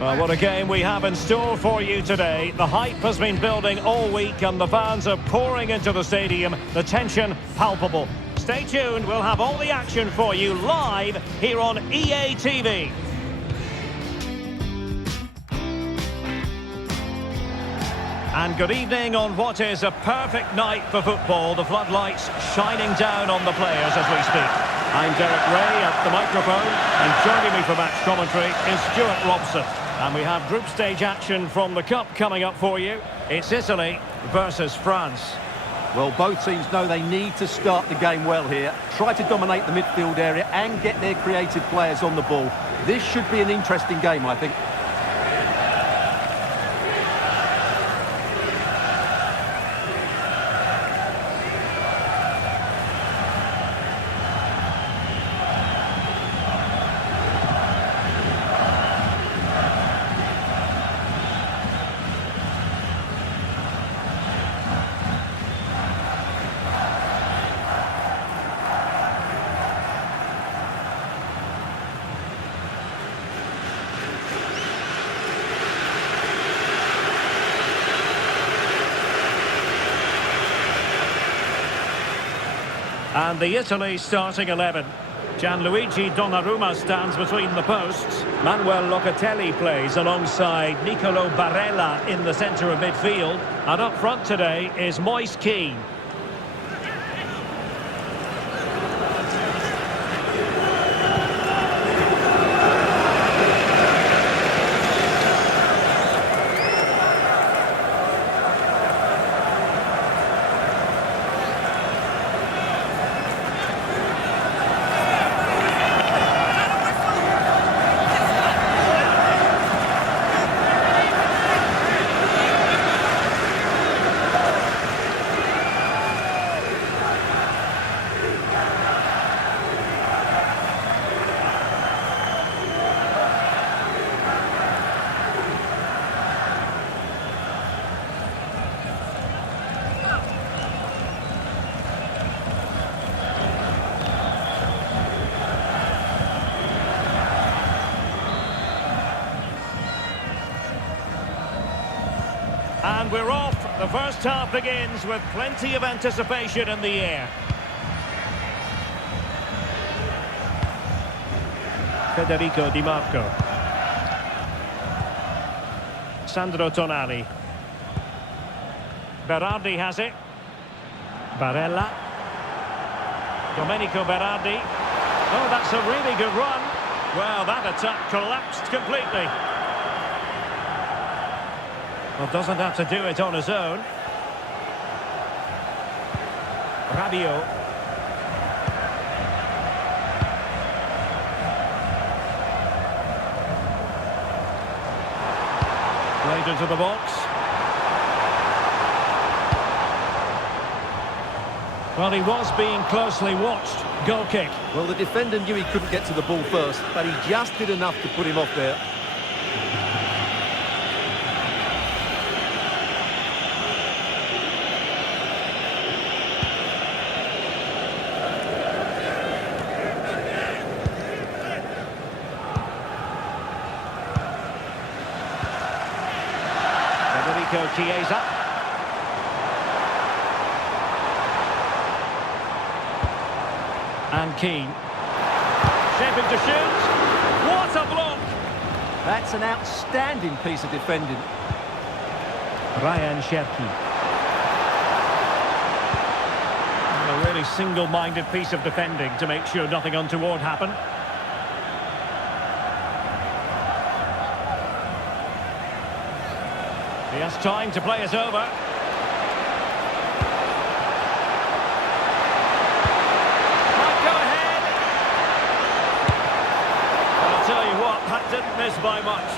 Well, what a game we have in store for you today. The hype has been building all week and the fans are pouring into the stadium. The tension palpable. Stay tuned, we'll have all the action for you live here on EA TV. And good evening on what is a perfect night for football. The floodlights shining down on the players as we speak. I'm Derek Ray at the microphone, and joining me for match commentary is Stuart Robson. And we have group stage action from the Cup coming up for you. It's Italy versus France. Well, both teams know they need to start the game well here. Try to dominate the midfield area and get their creative players on the ball. This should be an interesting game, I think. And the Italy starting 11. Gianluigi Donnarumma stands between the posts. Manuel Locatelli plays alongside Nicolo Barella in the centre of midfield. And up front today is Moise Kean. And we're off. The first half begins with plenty of anticipation in the air. Federico Di Marco. Sandro Tonali. Berardi has it. Barella. Domenico Berardi. Oh, that's a really good run. Well, that attack collapsed completely. Well, doesn't have to do it on his own. Rabiot. Played into the box. Well, he was being closely watched. Goal kick. Well, the defender knew he couldn't get to the ball first, but he just did enough to put him off there. Chiesa. And Keane. Shaping to shoot. What a block! That's an outstanding piece of defending. Ryan Cherki. A really single-minded piece of defending to make sure nothing untoward happened. He has time to play it over. Might go ahead. And I'll tell you what, that didn't miss by much.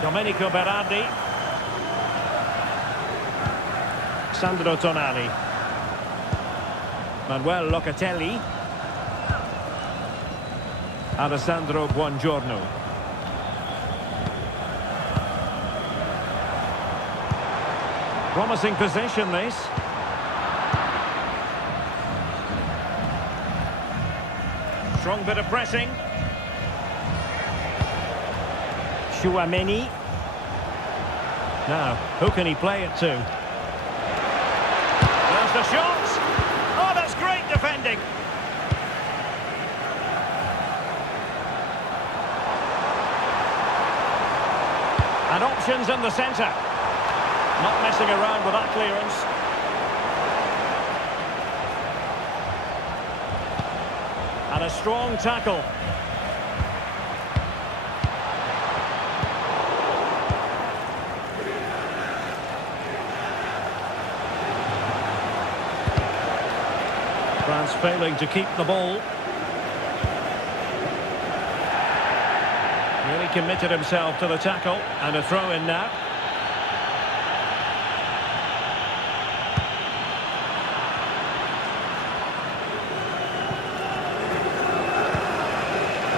Domenico Berardi. Sandro Tonali. Manuel Locatelli. Alessandro Buongiorno. Promising position, this. Strong bit of pressing. Chouameni. Now, who can he play it to? There's the shot. Oh, that's great defending. And options in the centre. Not messing around with that clearance. And a strong tackle. France failing to keep the ball. Really committed himself to the tackle, and a throw in now.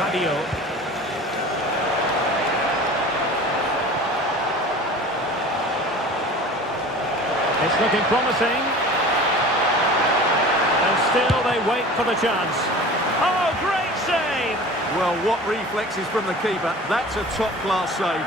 Radio. It's looking promising. And still they wait for the chance. Oh, great save! Well, what reflexes from the keeper. That's a top-class save.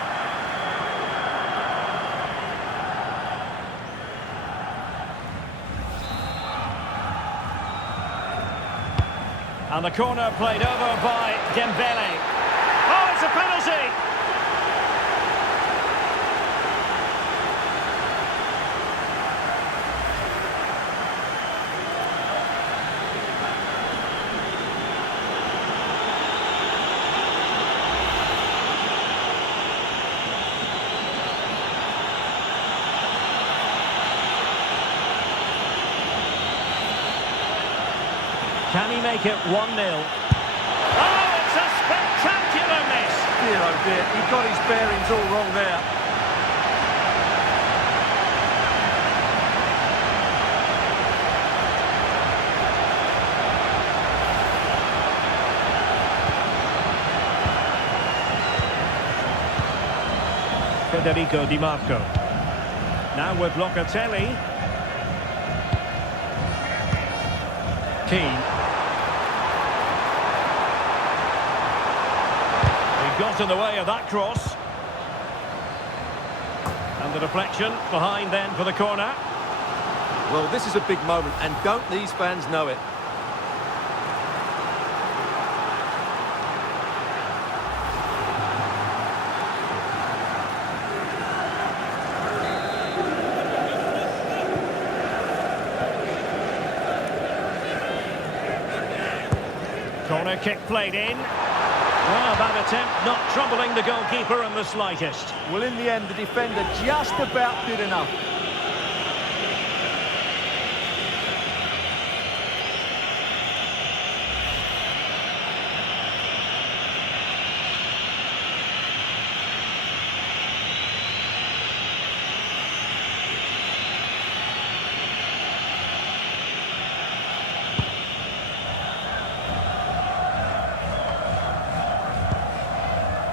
And the corner played over by Dembele. Oh, it's a penalty! Can he make it 1-0? Oh, it's a spectacular miss! Dear, oh dear, he got his bearings all wrong there. Federico Di Marco. Now with Locatelli. Keane. He got in the way of that cross. And the deflection behind then for the corner. Well, this is a big moment, and don't these fans know it? Corner kick played in. Well, that attempt not troubling the goalkeeper in the slightest. Well, in the end, the defender just about did enough.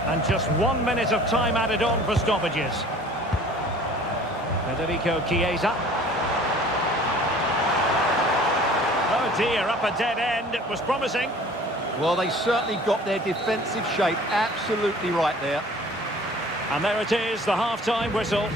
And just 1 minute of time added on for stoppages. Federico Chiesa. Oh dear, up a dead end. It was promising. Well, they certainly got their defensive shape absolutely right there. And there it is, the half-time whistle.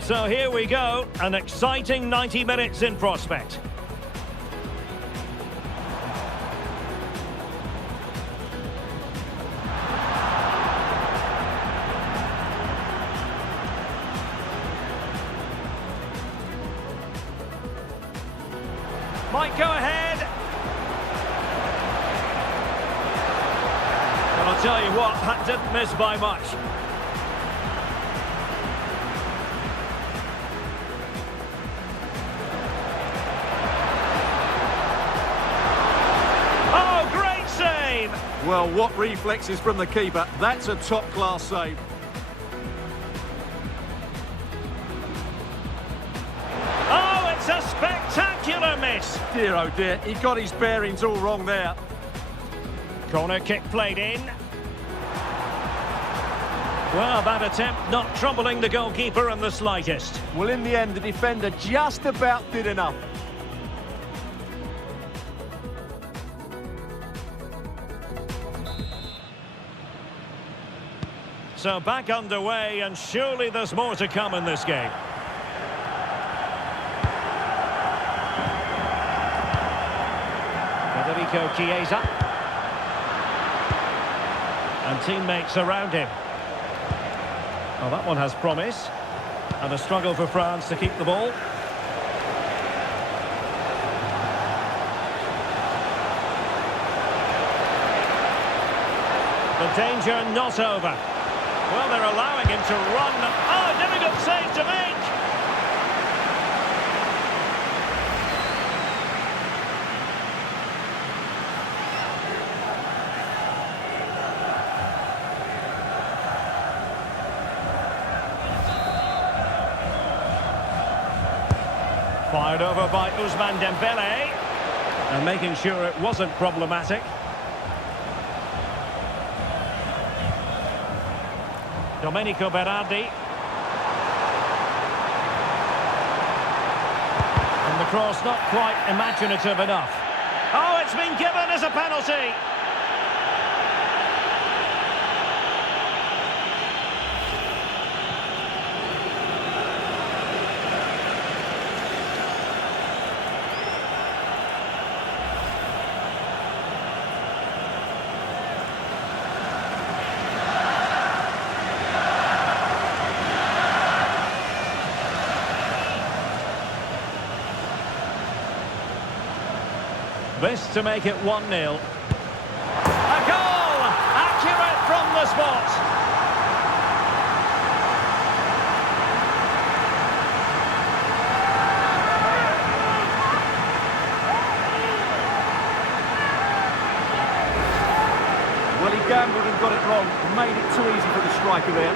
So here we go, an exciting 90 minutes in prospect. Might go ahead. And I'll tell you what, that didn't miss by much. Well, what reflexes from the keeper. That's a top-class save. It's a spectacular miss. Dear, oh dear, he got his bearings all wrong there. Corner kick played in. Well, that attempt not troubling the goalkeeper in the slightest. Well, in the end, the defender just about did enough. So back underway, and surely there's more to come in this game. Federico Chiesa. And teammates around him. Well, that one has promise. And a struggle for France to keep the ball. The danger not over. Well, they're allowing him to run. Oh, difficult save to make. Fired over by Ousmane Dembele. And making sure it wasn't problematic. Domenico Berardi. And the cross not quite imaginative enough. Oh, it's been given as a penalty. This to make it 1-0. A goal! Accurate from the spot. Well, he gambled and got it wrong. Made it too easy for the striker there.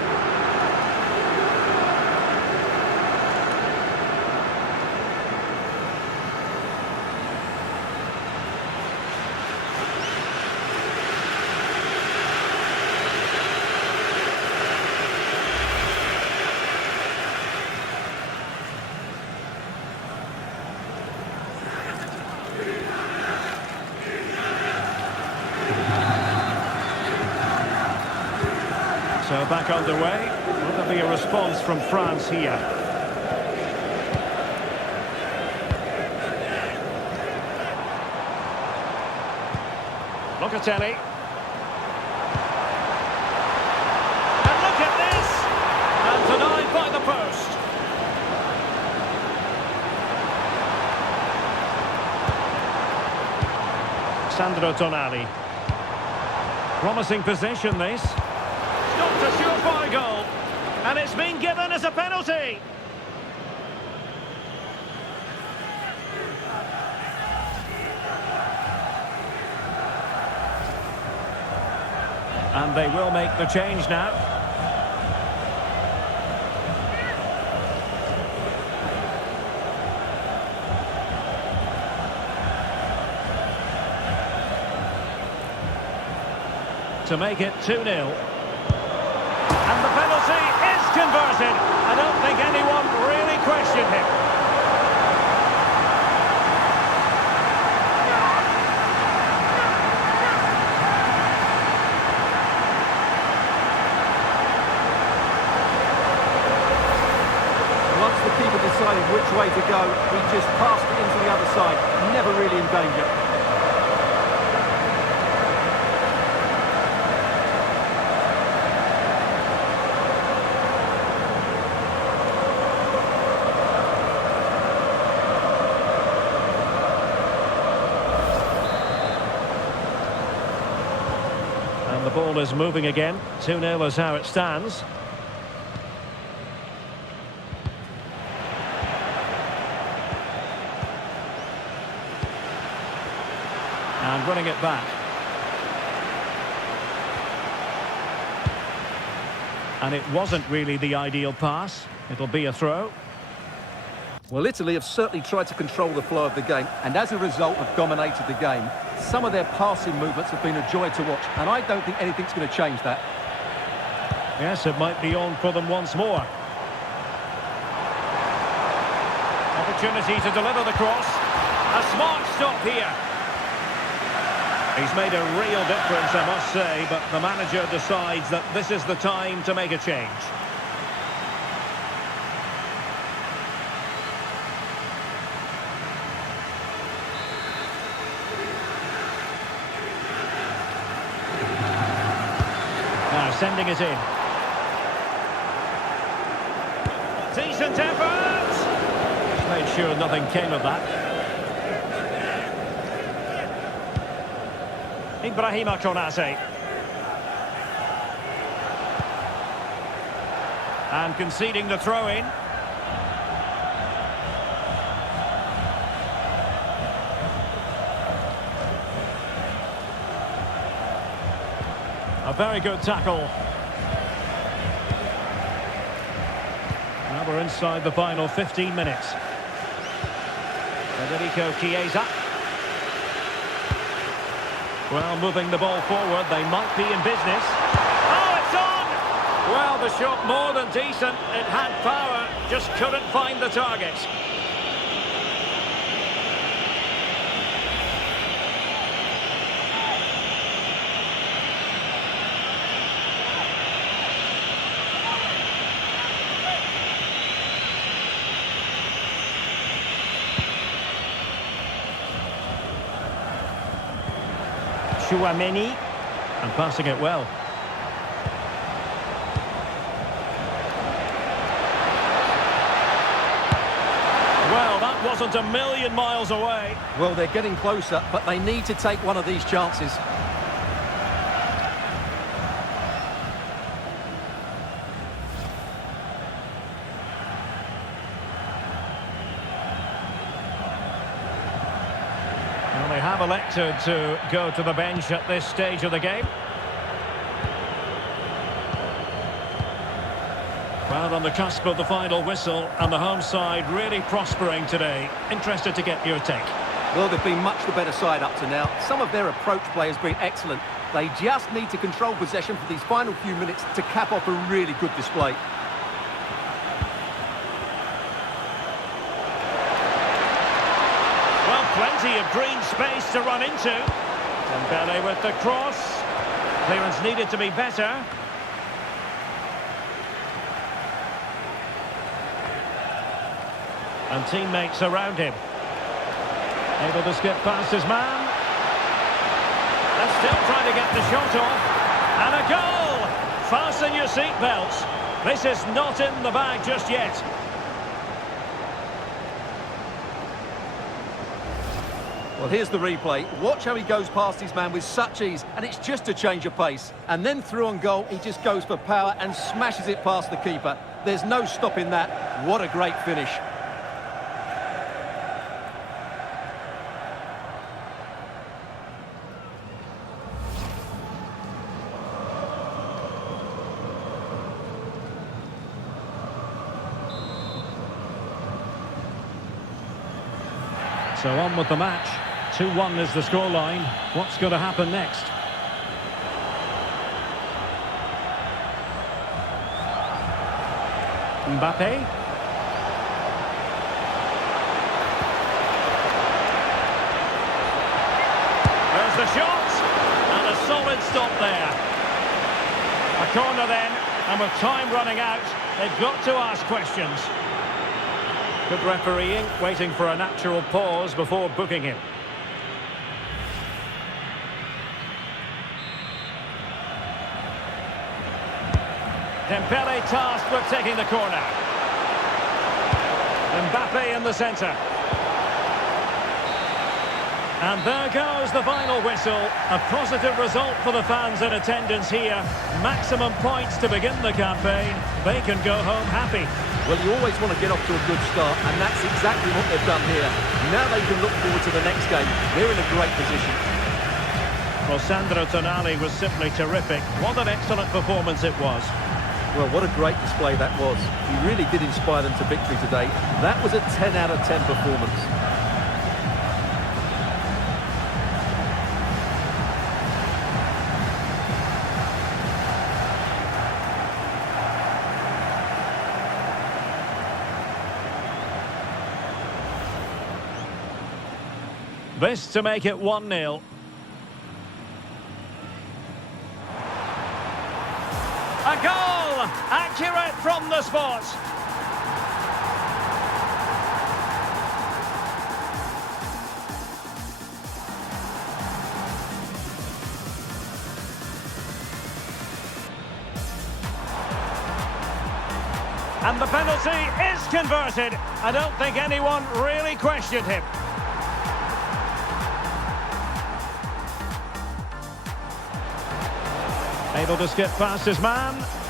So back underway. Will there be a response from France here? Locatelli. And look at this! And denied by the post. Sandro Tonali. Promising possession, this. Stopped a surefire goal. And it's been given as a penalty. And they will make the change now. To make it 2-0. And the penalty is converted. I don't think anyone really questioned him. Once the keeper decided which way to go, he just passed it into the other side. Never really in danger. And the ball is moving again. 2-0 is how it stands. And running it back. And it wasn't really the ideal pass. It'll be a throw. Well, Italy have certainly tried to control the flow of the game, and as a result have dominated the game. Some of their passing movements have been a joy to watch, and I don't think anything's going to change that. Yes, it might be on for them once more. Opportunity to deliver the cross. A smart stop here. He's made a real difference, I must say, but the manager decides that this is the time to make a change. Now sending it in. Decent effort! Made sure nothing came of that. Ibrahima Konate. And conceding the throw-in. A very good tackle. Now we're inside the final 15 minutes. Federico Chiesa. Well, moving the ball forward, they might be in business. Oh, it's on! Well, the shot more than decent. It had power, just couldn't find the target. Chouameni, and passing it well. Well, that wasn't a million miles away. Well, they're getting closer, but they need to take one of these chances. They have elected to go to the bench at this stage of the game. Well, on the cusp of the final whistle, and the home side really prospering today. Interested to get your take. Well, they've been much the better side up to now. Some of their approach play has been excellent. They just need to control possession for these final few minutes to cap off a really good display. Plenty of green space to run into. Dembele with the cross. Clearance needed to be better. And teammates around him. Able to skip past his man. And still trying to get the shot off. And a goal! Fasten your seatbelts. This is not in the bag just yet. Well, here's the replay. Watch how he goes past his man with such ease, and it's just a change of pace. And then through on goal, he just goes for power and smashes it past the keeper. There's no stopping that. What a great finish. So on with the match. 2-1 is the scoreline. What's going to happen next? Mbappe. There's the shot. And a solid stop there. A corner then. And with time running out, they've got to ask questions. Good refereeing, waiting for a natural pause before booking him. Dembele tasked with taking the corner. Mbappe in the centre. And there goes the final whistle. A positive result for the fans in attendance here. Maximum points to begin the campaign. They can go home happy. Well, you always want to get off to a good start, and that's exactly what they've done here. Now they can look forward to the next game. They're in a great position. Well, Sandro Tonali was simply terrific. What an excellent performance it was. Well, what a great display that was. He really did inspire them to victory today. That was a 10 out of 10 performance. This to make it 1-0. A goal! Accurate from the spot. And the penalty is converted. I don't think anyone really questioned him. Able to skip past his man.